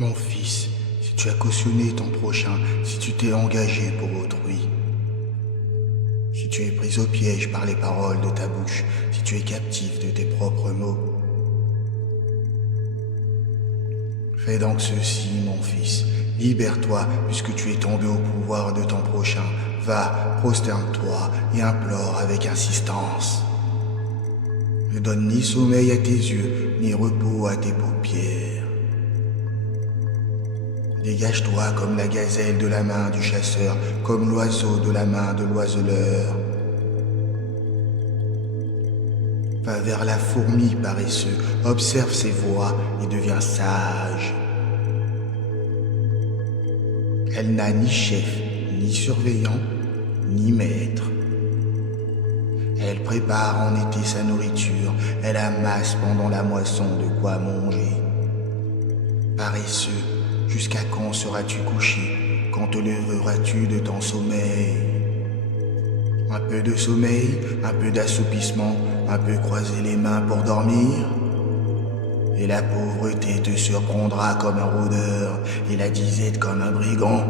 Mon fils, si tu as cautionné ton prochain, si tu t'es engagé pour autrui, si tu es pris au piège par les paroles de ta bouche, si tu es captif de tes propres mots, fais donc ceci, mon fils. Libère-toi puisque tu es tombé au pouvoir de ton prochain. Va, prosterne-toi et implore avec insistance. Ne donne ni sommeil à tes yeux, ni repos à tes paupières. Dégage-toi comme la gazelle de la main du chasseur, comme l'oiseau de la main de l'oiseleur. Va vers la fourmi paresseux, observe ses voies et deviens sage. Elle n'a ni chef, ni surveillant, ni maître. Elle prépare en été sa nourriture, elle amasse pendant la moisson de quoi manger. Paresseux, jusqu'à quand seras-tu couché? Quand te lèveras-tu de ton sommeil? Un peu de sommeil, un peu d'assoupissement, un peu croiser les mains pour dormir. Et la pauvreté te surprendra comme un rôdeur, et la disette comme un brigand.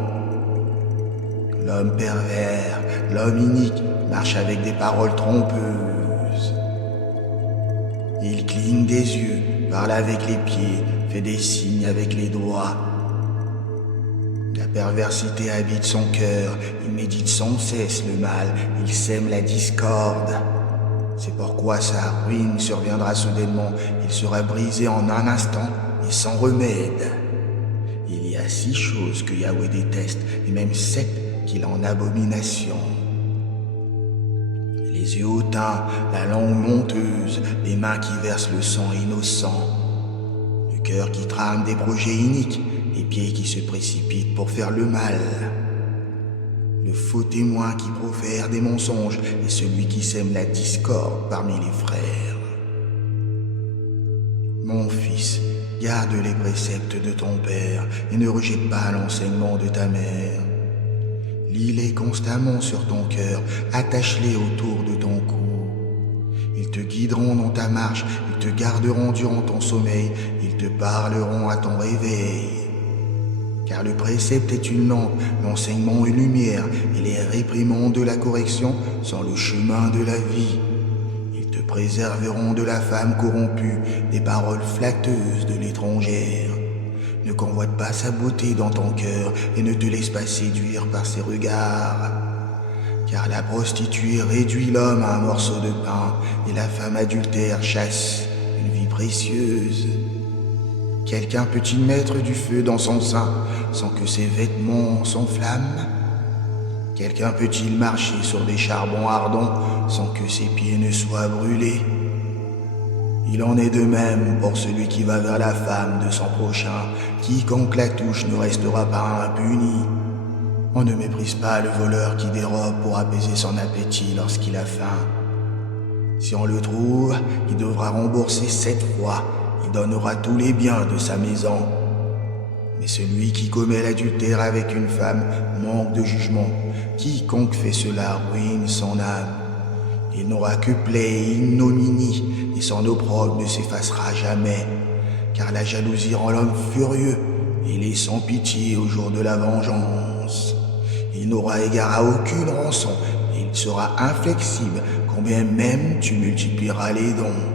L'homme pervers, l'homme inique, marche avec des paroles trompeuses. Il cligne des yeux, parle avec les pieds, fait des signes avec les doigts. La perversité habite son cœur, il médite sans cesse le mal, il sème la discorde. C'est pourquoi sa ruine surviendra soudainement, il sera brisé en un instant et sans remède. Il y a 6 choses que Yahweh déteste, et même 7 qu'il en abomination. Les yeux hautains, la langue monteuse, les mains qui versent le sang innocent, le cœur qui trame des projets iniques, les pieds qui se précipitent pour faire le mal, le faux témoin qui profère des mensonges et celui qui sème la discorde parmi les frères. Mon fils, garde les préceptes de ton père et ne rejette pas l'enseignement de ta mère. Lis-les constamment sur ton cœur, attache-les autour de ton cou. Ils te guideront dans ta marche, ils te garderont durant ton sommeil, ils te parleront à ton réveil. Car le précepte est une lampe, l'enseignement une lumière, et les réprimandes de la correction sont le chemin de la vie. Ils te préserveront de la femme corrompue, des paroles flatteuses de l'étrangère. Ne convoite pas sa beauté dans ton cœur et ne te laisse pas séduire par ses regards. Car la prostituée réduit l'homme à un morceau de pain et la femme adultère chasse une vie précieuse. Quelqu'un peut-il mettre du feu dans son sein sans que ses vêtements s'enflamment? Quelqu'un peut-il marcher sur des charbons ardents sans que ses pieds ne soient brûlés? Il en est de même pour celui qui va vers la femme de son prochain. Quiconque la touche ne restera pas impuni. On ne méprise pas le voleur qui dérobe pour apaiser son appétit lorsqu'il a faim. Si on le trouve, il devra rembourser 7 fois. Il donnera tous les biens de sa maison. Mais celui qui commet l'adultère avec une femme manque de jugement. Quiconque fait cela ruine son âme. Il n'aura que plaie et ignominie, et son opprobre ne s'effacera jamais. Car la jalousie rend l'homme furieux, et il est sans pitié au jour de la vengeance. Il n'aura égard à aucune rançon, et il sera inflexible, combien même tu multiplieras les dons.